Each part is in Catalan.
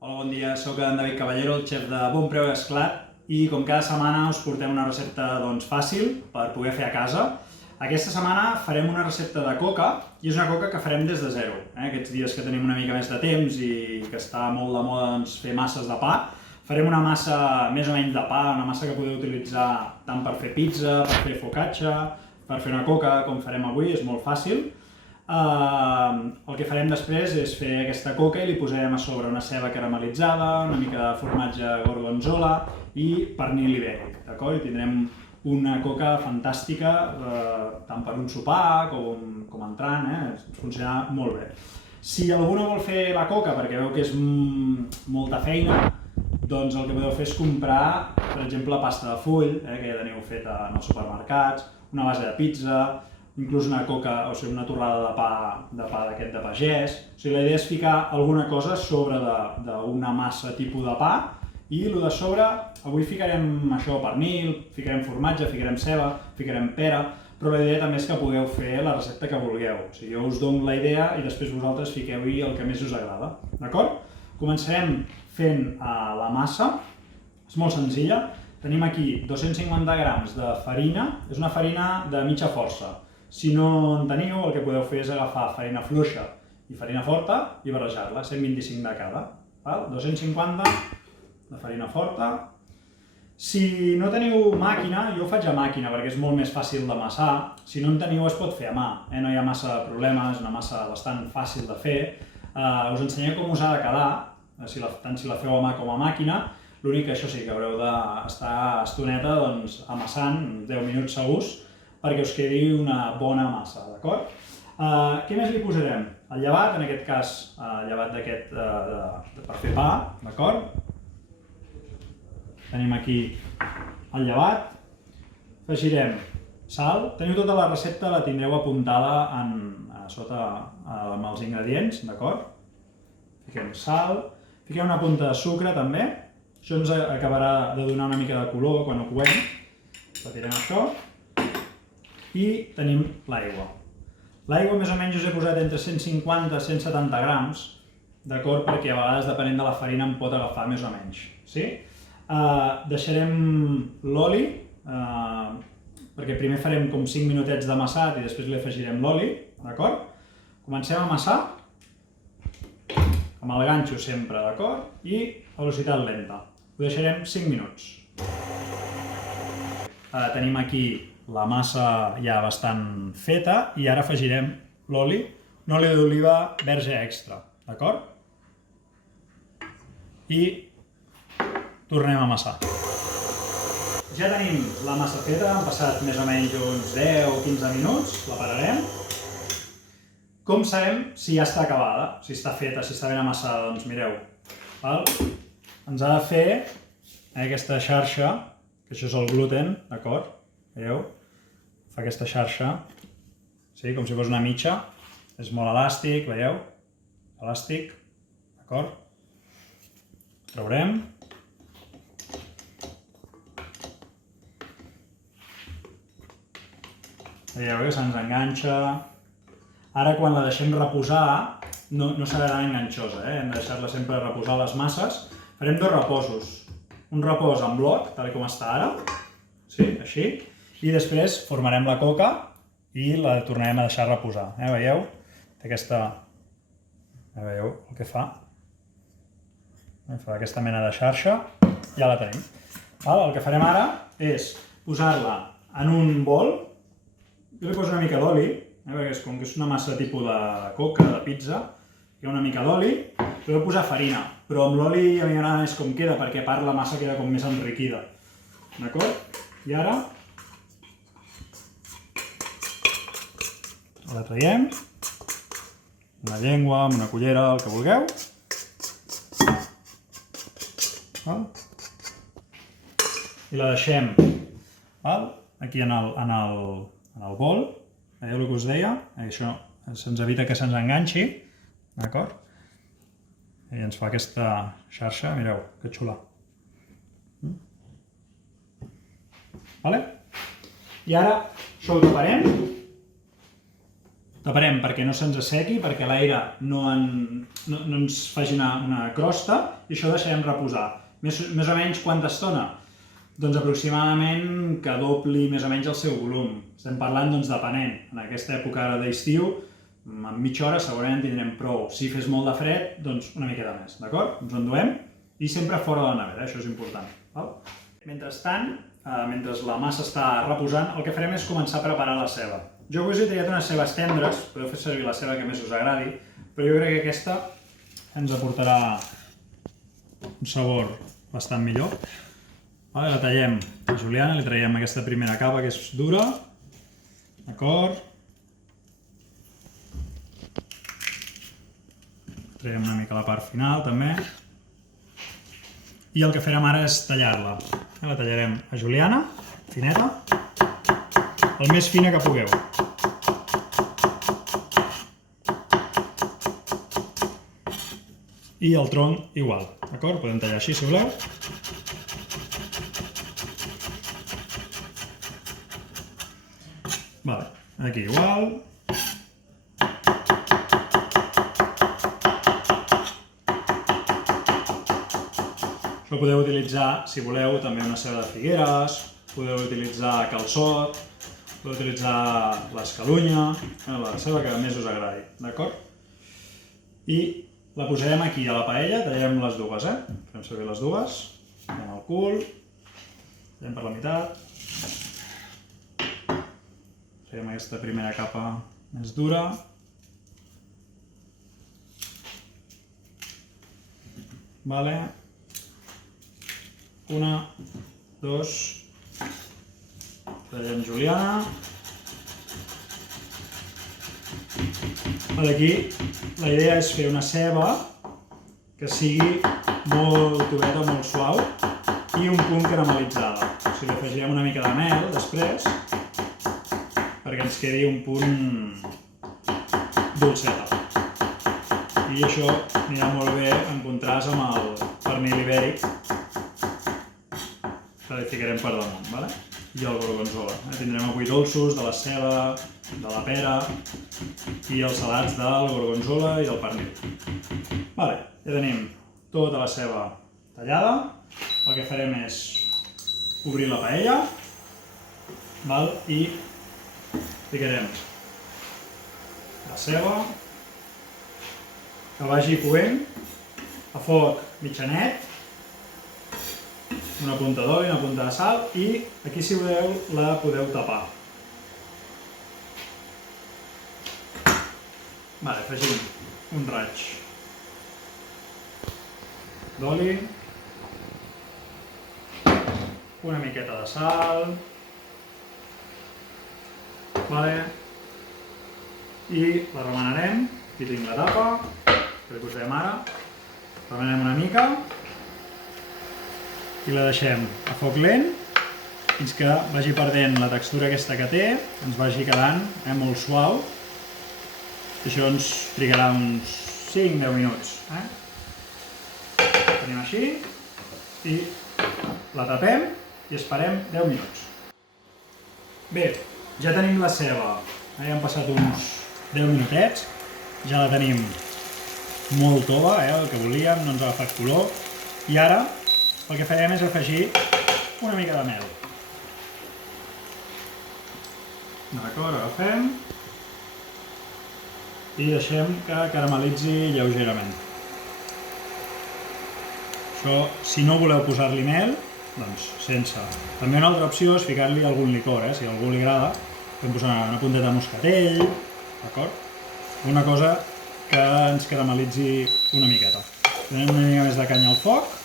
Hola, bon dia, soc en David Caballero, el xef de Bon Preu i Esclat, i com cada setmana us portem una recepta fàcil per poder fer a casa. Aquesta setmana farem una recepta de coca, i és una coca que farem des de zero. Aquests dies que tenim una mica més de temps i que està molt de moda fer masses de pa, farem una massa més o menys de pa, una massa que podeu utilitzar tant per fer pizza, per fer focaccia, per fer una coca, com farem avui, és molt fàcil. El que farem després és fer aquesta coca i li posarem a sobre una ceba caramelitzada, una mica de formatge gorgonzola i pernil ibèric, d'acord? I tindrem una coca fantàstica, tant per un sopar com entrant, funcionarà molt bé. Si algú no vol fer la coca perquè veu que és molta feina, doncs el que podeu fer és comprar, per exemple, pasta de full, que ja teniu feta en els supermercats, una base de pizza, inclús una coca, o sigui, una torrada de pa d'aquest de pagès. O sigui, la idea és ficar alguna cosa a sobre d'una massa tipus de pa i el de sobre, avui ficarem això, pernil, ficarem formatge, ficarem ceba, ficarem pera, però la idea també és que pugueu fer la recepta que vulgueu. O sigui, jo us dono la idea i després vosaltres fiqueu-hi el que més us agrada, d'acord? Començarem fent la massa, és molt senzilla. Tenim aquí 250 grams de farina, és una farina de mitja força. Si no en teniu, el que podeu fer és agafar farina fluixa i farina forta i barrejar-la, 125 de cada. 250 de farina forta. Si no teniu màquina, jo ho faig a màquina perquè és molt més fàcil d'amassar. Si no en teniu es pot fer a mà, no hi ha massa problema, és una massa bastant fàcil de fer. Us ensenyaré com us ha de quedar, tant si la feu a mà com a màquina. L'únic que això sí que haureu d'estar estoneta amassant, 10 minuts segurs, perquè us quedi una bona massa, d'acord? Què més li posarem? El llevat, en aquest cas, el llevat d'aquest per fer pa, d'acord? Tenim aquí el llevat. Afegirem sal. Teniu tota la recepta, la tindreu apuntada sota amb els ingredients, d'acord? Fiquem sal. Fiquem una punta de sucre, també. Això ens acabarà de donar una mica de color quan ho coem. Retirem això. I tenim l'aigua. L'aigua més o menys us he posat entre 150 i 170 grams, d'acord? Perquè a vegades, depenent de la farina, en pot agafar més o menys. Deixarem l'oli, perquè primer farem com 5 minutets d'amassat i després li afegirem l'oli, d'acord? Comencem a amassar, amb el ganxo sempre, d'acord? I a velocitat lenta. Ho deixarem 5 minuts. Tenim aquí la massa ja bastant feta i ara afegirem l'oli, un oli d'oliva verge extra, d'acord? I tornem a amassar. Ja tenim la massa feta, han passat més o menys uns 10 o 15 minuts, la pararem. Com sabem si ja està acabada, si està feta, si està ben amassada? Doncs mireu, ens ha de fer aquesta xarxa, que això és el gluten, d'acord? Veieu? Fa aquesta xarxa, com si fos una mitja, és molt elàstic, veieu? Elàstic, d'acord? Traurem. Veieu que se'ns enganxa. Ara quan la deixem reposar, no serà tan enganxosa, hem de deixar-la sempre reposar les masses. Farem dos reposos. Un repòs en bloc, tal com està ara, així. I després formarem la coca i la tornarem a deixar reposar. Veieu? Té aquesta... Veieu el que fa? Fa aquesta mena de xarxa. Ja la tenim. El que farem ara és posar-la en un bol. Jo li poso una mica d'oli, perquè com que és una massa tipus de coca, de pizza, hi ha una mica d'oli. Podeu posar farina, però amb l'oli a mi m'agrada més com queda, perquè a part la massa queda com més enriquida. D'acord? I ara la traiem, amb una llengua, amb una cullera, el que vulgueu. I la deixem aquí en el bol. Veieu el que us deia? Això se'ns evita que se'ns enganxi. D'acord? I ens fa aquesta xarxa, mireu, que xula. I ara això ho taparem. Taparem perquè no se'ns assequi, perquè l'aire no ens faci una crosta, i això ho deixarem reposar. Més o menys quanta estona? Doncs aproximadament que dobli més o menys el seu volum. Estem parlant, doncs, depenent. En aquesta època ara d'estiu, en mitja hora segurament tindrem prou. Si fes molt de fred, doncs una miqueta més, d'acord? Ens ho enduem i sempre fora de la nevera, això és important. Mentrestant, mentre la massa està reposant, el que farem és començar a preparar la ceba. Jo us he triat unes cebes tendres, podeu fer servir la ceba que més us agradi, però jo crec que aquesta ens aportarà un sabor bastant millor. La tallem a juliana, li traiem aquesta primera capa que és dura, d'acord? Traiem una mica la part final també. I el que farem ara és tallar-la. La tallarem a juliana, fineta, el més fina que pugueu. I el tronc igual, d'acord? Podem tallar així si voleu. Aquí igual. Això podeu utilitzar, si voleu, també una ceba de figueres, podeu utilitzar calçot, podeu utilitzar l'escalunya, la ceba que més us agradi, d'acord? I la posarem aquí a la paella, tallarem les dues, Fem servir les dues, tallem el cul, tallem per la meitat. Fem aquesta primera capa més dura. Una, dos, tallem juliana. Aquí la idea és fer una ceba que sigui molt tovet o molt suau i un punt caramelitzada. O sigui, li afegirem una mica de mel després perquè ens quedi un punt dolceta. I això anirà molt bé en contrast amb el pernil ibèric que li ficarem per damunt, i el gorgonzola. Tindrem avui dolços de la ceba, de la pera i els salats del gorgonzola i del pernil. Ja tenim tota la ceba tallada. El que farem és obrir la paella i ficarem la ceba, que vagi coent a foc mitjanet, una punta d'oli, una punta de sal, i aquí, si voleu, la podeu tapar. Afegim un raig d'oli, una miqueta de sal, i la remenarem. Aquí tinc la tapa, que li posarem ara. Remenem una mica i la deixem a foc lent fins que vagi perdent la textura aquesta que té, ens vagi quedant molt suau. Això ens trigarà uns 5-10 minuts. Tenim així i la tapem i esperem 10 minuts. Bé, ja tenim la ceba, ja han passat uns 10 minutets, ja la tenim molt tova, el que volíem, no ens ha agafat color, i ara el que farem és afegir una mica de mel. D'acord, agafem i deixem que caramelitzi lleugerament. Això, si no voleu posar-li mel, doncs sense. També una altra opció és ficar-li algun licor, si a algú li agrada. Podem posar una punteta de moscatell, d'acord? Una cosa que ens caramelitzi una miqueta. Donem una mica més de canya al foc.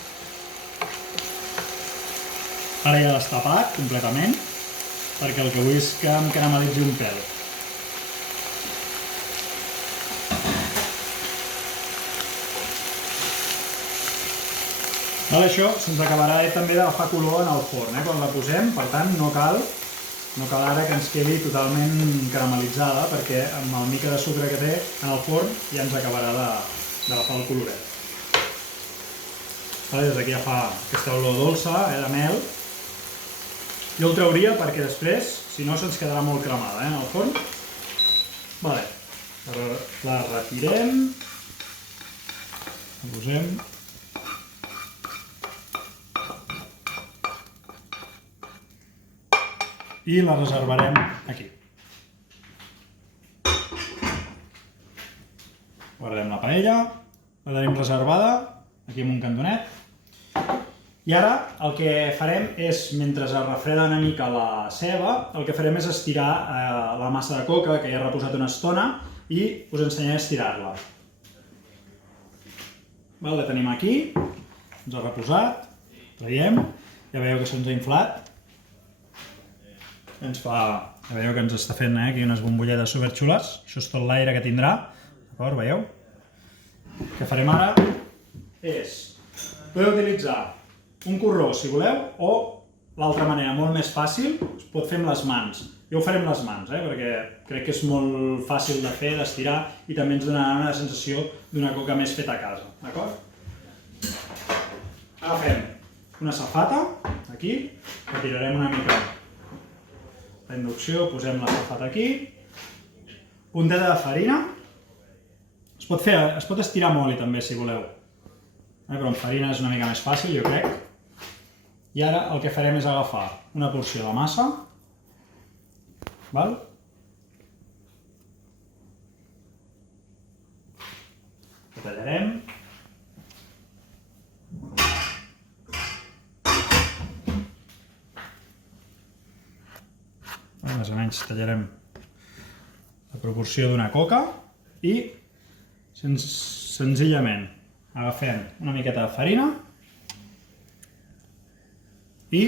Ara ja l'has tapat completament, perquè el que vull és que em caramelitzi un pèl. Això se'ns acabarà també d'agafar color en el forn, quan la posem, per tant no cal ara que ens quedi totalment caramelitzada, perquè amb el mica de sucre que té en el forn ja ens acabarà d'agafar el coloret. Des d'aquí ja fa aquesta olor dolça, de mel. Jo el trauria perquè després, si no, se'ns quedarà molt cremada en el forn. La retirem, la posem i la reservarem aquí. Guardem la paella, la tenim reservada aquí en un cantonet. I ara el que farem és, mentre es refreda una mica la ceba, el que farem és estirar la massa de coca, que ja he reposat una estona, i us ensenyaré a estirar-la. La tenim aquí, ens ha reposat, traiem, ja veieu que se'ns ha inflat. Ja veieu que ens està fent aquí unes bombolletes superxules. Això és tot l'aire que tindrà, d'acord, veieu? El que farem ara és, podeu utilitzar un corró, si voleu, o l'altra manera, molt més fàcil, es pot fer amb les mans. Jo ho faré amb les mans, perquè crec que és molt fàcil de fer, d'estirar, i també ens donarà una sensació d'una coca més feta a casa, d'acord? Agafem una safata, aquí, retirarem una mica la inducció, posem la safata aquí, punteta de farina, es pot estirar molt també, si voleu, però amb farina és una mica més fàcil, jo crec. I ara el que farem és agafar una porció de massa, val? La tallarem. Més o menys tallarem la proporció d'una coca i senzillament agafem una miqueta de farina i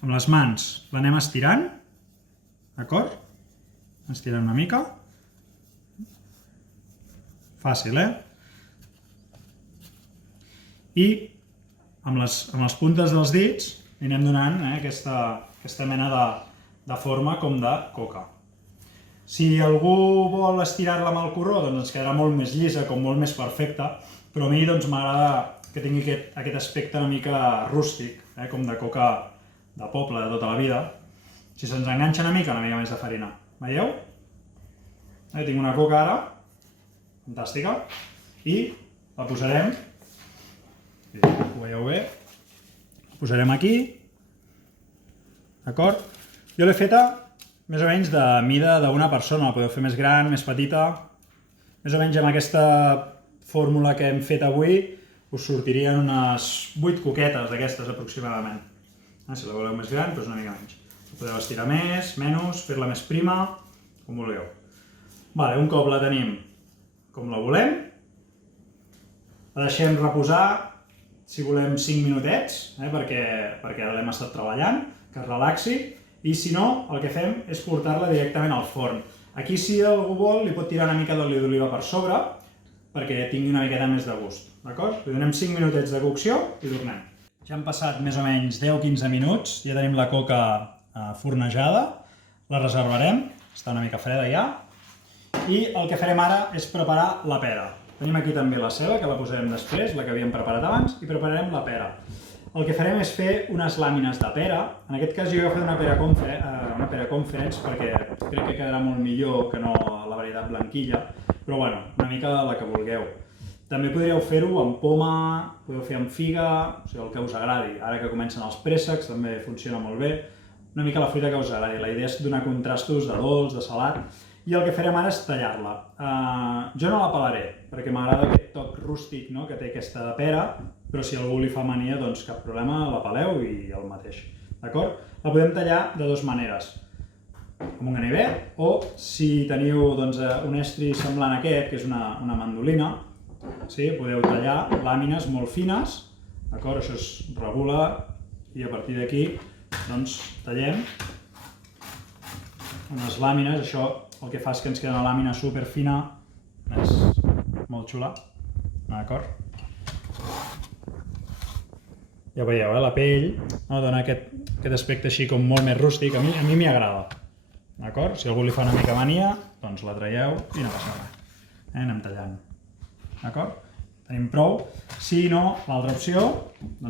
amb les mans l'anem estirant, d'acord? Estirant una mica. Fàcil, I amb les puntes dels dits li anem donant aquesta mena de forma com de coca. Si algú vol estirar-la amb el corró, doncs ens quedarà molt més llisa, com molt més perfecta, però a mi m'agrada que tingui aquest aspecte una mica rústic, com de coca de poble de tota la vida. Si se'ns enganxa una mica més de farina. Veieu? Tinc una coca ara, fantàstica, i la posarem, ho veieu bé, la posarem aquí, d'acord? Jo l'he feta més o menys de mida d'una persona, la podeu fer més gran, més petita, més o menys amb aquesta fórmula que hem fet avui, us sortirien unes 8 coquetes d'aquestes aproximadament. Si la voleu més gran, doncs una mica menys. La podeu estirar més, menys, fer-la més prima, com vulgueu. Un cop la tenim com la volem, la deixem reposar, si volem 5 minutets, perquè l'hem estat treballant, que es relaxi, i si no, el que fem és portar-la directament al forn. Aquí, si algú vol, li pot tirar una mica d'oli d'oliva per sobre, perquè tingui una miqueta més de gust, d'acord? Li donem 5 minutets de cocció i tornem. Ja han passat més o menys 10-15 minuts, ja tenim la coca fornejada, la reservarem, està una mica freda ja, i el que farem ara és preparar la pera. Tenim aquí també la ceba, que la posarem després, la que havíem preparat abans, i prepararem la pera. El que farem és fer unes làmines de pera, en aquest cas jo he agafat una pera conference, perquè crec que quedarà molt millor que no la varietat blanquilla, però una mica la que vulgueu. També podríeu fer-ho amb poma, podeu fer amb figa, o sigui, el que us agradi. Ara que comencen els préssecs també funciona molt bé. Una mica la fruita que us agradi. La idea és donar contrastos de dolç, de salat, i el que farem ara és tallar-la. Jo no la pelaré, perquè m'agrada aquest toc rústic que té aquesta pera, però si algú li fa mania, doncs cap problema, la peleu i el mateix. D'acord? La podem tallar de dues maneres. Amb un ganivet, o si teniu un estri semblant a aquest, que és una mandolina, podeu tallar làmines molt fines, d'acord? Això es regula i a partir d'aquí tallem unes làmines. Això el que fa és que ens queda una làmina superfina, és molt xula, d'acord? Ja veieu, la pell dona aquest aspecte així com molt més rústic, a mi m'hi agrada. D'acord? Si algú li fa una mica mania, doncs la traieu i no passa res. Anem tallant. D'acord? Tenim prou. Si no, l'altra opció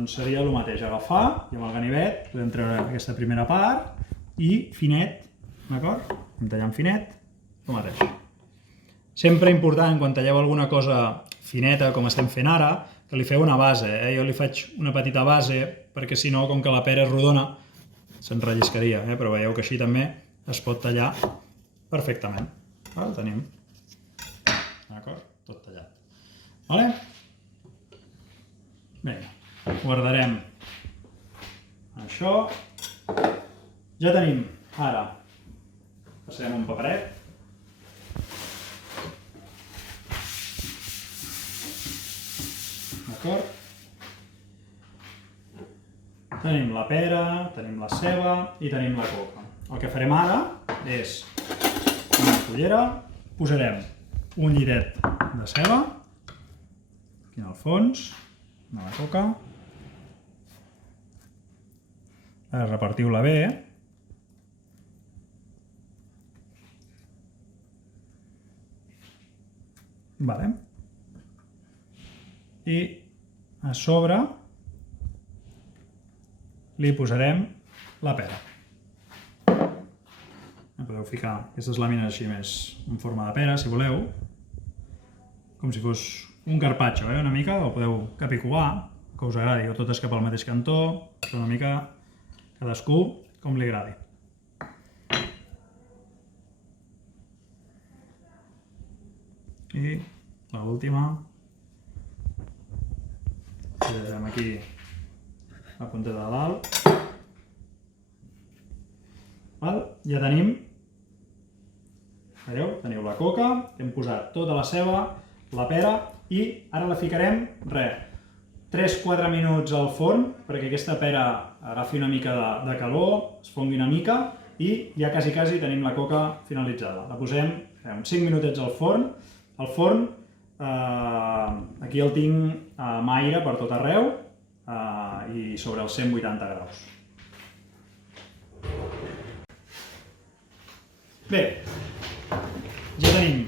seria el mateix, agafar i amb el ganivet podem treure aquesta primera part i finet, d'acord? Anem tallant finet, el mateix. Sempre important, quan talleu alguna cosa fineta, com estem fent ara, que li feu una base. Jo li faig una petita base, perquè si no, com que la pera és rodona, se'n relliscaria, però veieu que així també es pot tallar perfectament. Ho tenim. D'acord? Tot tallat. Vale? Bé, guardarem això. Ja tenim, ara, passarem un paperet. D'acord? Tenim la pera, tenim la ceba i tenim la coca. El que farem ara és una cullera, posarem un lliret de ceba, aquí al fons, de la coca. Ara repartiu-la bé. Vale. I a sobre li posarem la pera. Podeu ficar aquestes làmines així més en forma de pera, si voleu, com si fos un carpaccio, una mica, o podeu capicuar, que us agradi, o totes cap al mateix cantó, una mica cadascú com li agradi. I l'última, posarem aquí la punteta de dalt. Ja tenim, veieu, teniu la coca, hem posat tota la ceba, la pera i ara la ficarem, 3-4 minuts al forn perquè aquesta pera agafi una mica de calor, es fongui una mica i ja quasi tenim la coca finalitzada. La posem uns 5 minutets al forn. El forn, aquí el tinc amb aire per tot arreu i sobre els 180 graus. Bé, ja tenim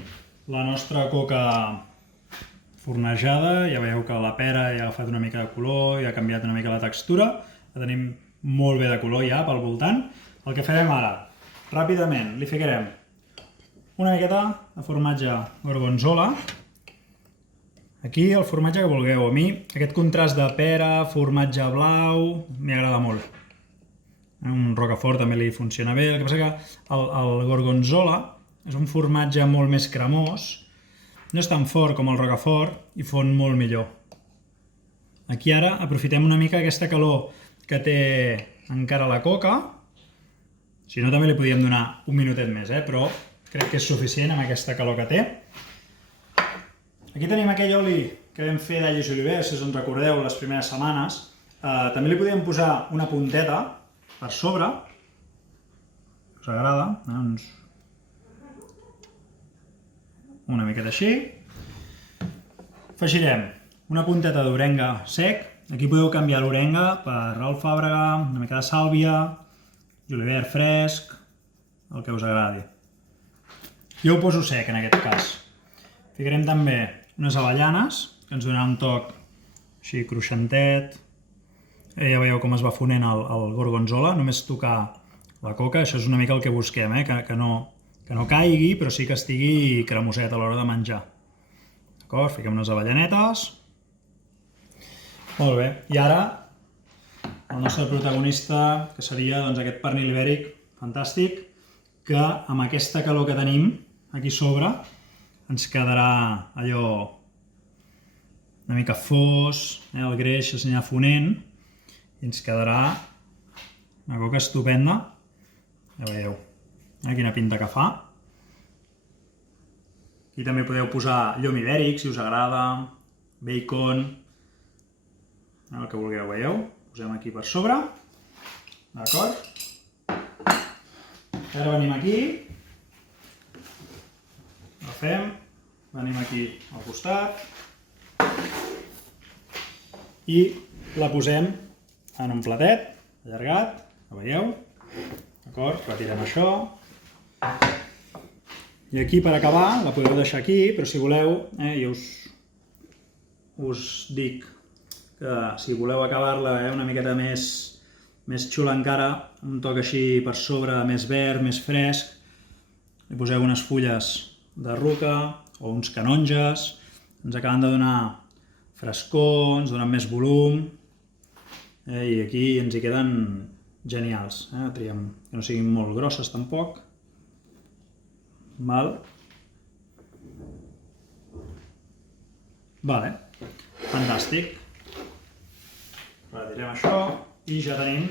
la nostra coca fornejada, ja veieu que la pera ja ha agafat una mica de color, ja ha canviat una mica la textura, la tenim molt bé de color ja pel voltant. El que farem ara, ràpidament, li ficarem una miqueta de formatge gorgonzola. Aquí el formatge que vulgueu. A mi aquest contrast de pera, formatge blau, m'agrada molt. Un rocafort també li funciona bé. El que passa que el gorgonzola és un formatge molt més cremós, no és tan fort com el rocafort i fon molt millor. Aquí ara aprofitem una mica aquesta calor que té encara la coca. Si no, també li podíem donar un minutet més, però crec que és suficient amb aquesta calor que té. Aquí tenim aquell oli que vam fer d'alls i julivers, si us en recordeu, les primeres setmanes. També li podíem posar una punteta per sobre, us agrada, una miqueta així. Afegirem una punteta d'orenga sec. Aquí podeu canviar l'orenga per alfàbrega, una mica de sàlvia, julivert fresc, el que us agradi. Jo ho poso sec en aquest cas. Ficarem també unes avellanes, que ens donaran un toc així cruixentet. Ja veieu com es va fonent el gorgonzola, només tocar la coca, això és una mica el que busquem, que no caigui, però sí que estigui cremoset a l'hora de menjar. D'acord? Fiquem unes avellanetes. Molt bé, i ara el nostre protagonista, que seria aquest pernil ibèric fantàstic, que amb aquesta calor que tenim aquí sobre ens quedarà allò una mica fos, el greix es anirà fonent i ens quedarà una coca estupenda. Ja veieu quina pinta que fa. Aquí també podeu posar llom ibèric, si us agrada, bacon, el que vulgueu, veieu? Posem aquí per sobre, d'acord? Ara venim aquí, agafem, venim aquí al costat i la posem en un platet allargat, ho veieu? D'acord? Retirem això. I aquí per acabar la podeu deixar aquí, però si voleu, jo us dic que si voleu acabar-la una miqueta més xula encara, un toc així per sobre, més verd, més fresc, li poseu unes fulles de ruca o uns canonges. Ens acaben de donar frescor, ens donen més volum, i aquí ens hi queden genials. Triem que no siguin molt grosses tampoc. Vale. Fantàstic. Retirem això i ja tenim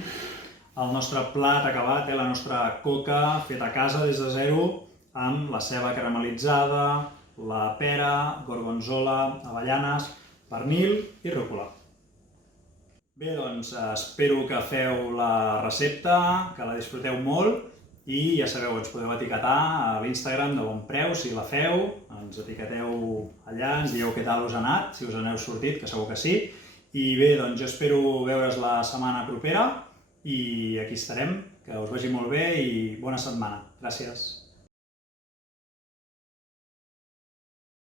el nostre plat acabat, la nostra coca feta a casa des de zero, amb la ceba caramelitzada, la pera, gorgonzola, avellanes, pernil i rúcula. Bé, doncs espero que feu la recepta, que la disfruteu molt i ja sabeu, ens podeu etiquetar a l'Instagram de Bonpreu si la feu, ens etiqueteu allà, ens dieu què tal us ha anat, si us n'heu sortit, que segur que sí. I bé, doncs jo espero veure's la setmana propera i aquí estarem, que us vagi molt bé i bona setmana. Gràcies.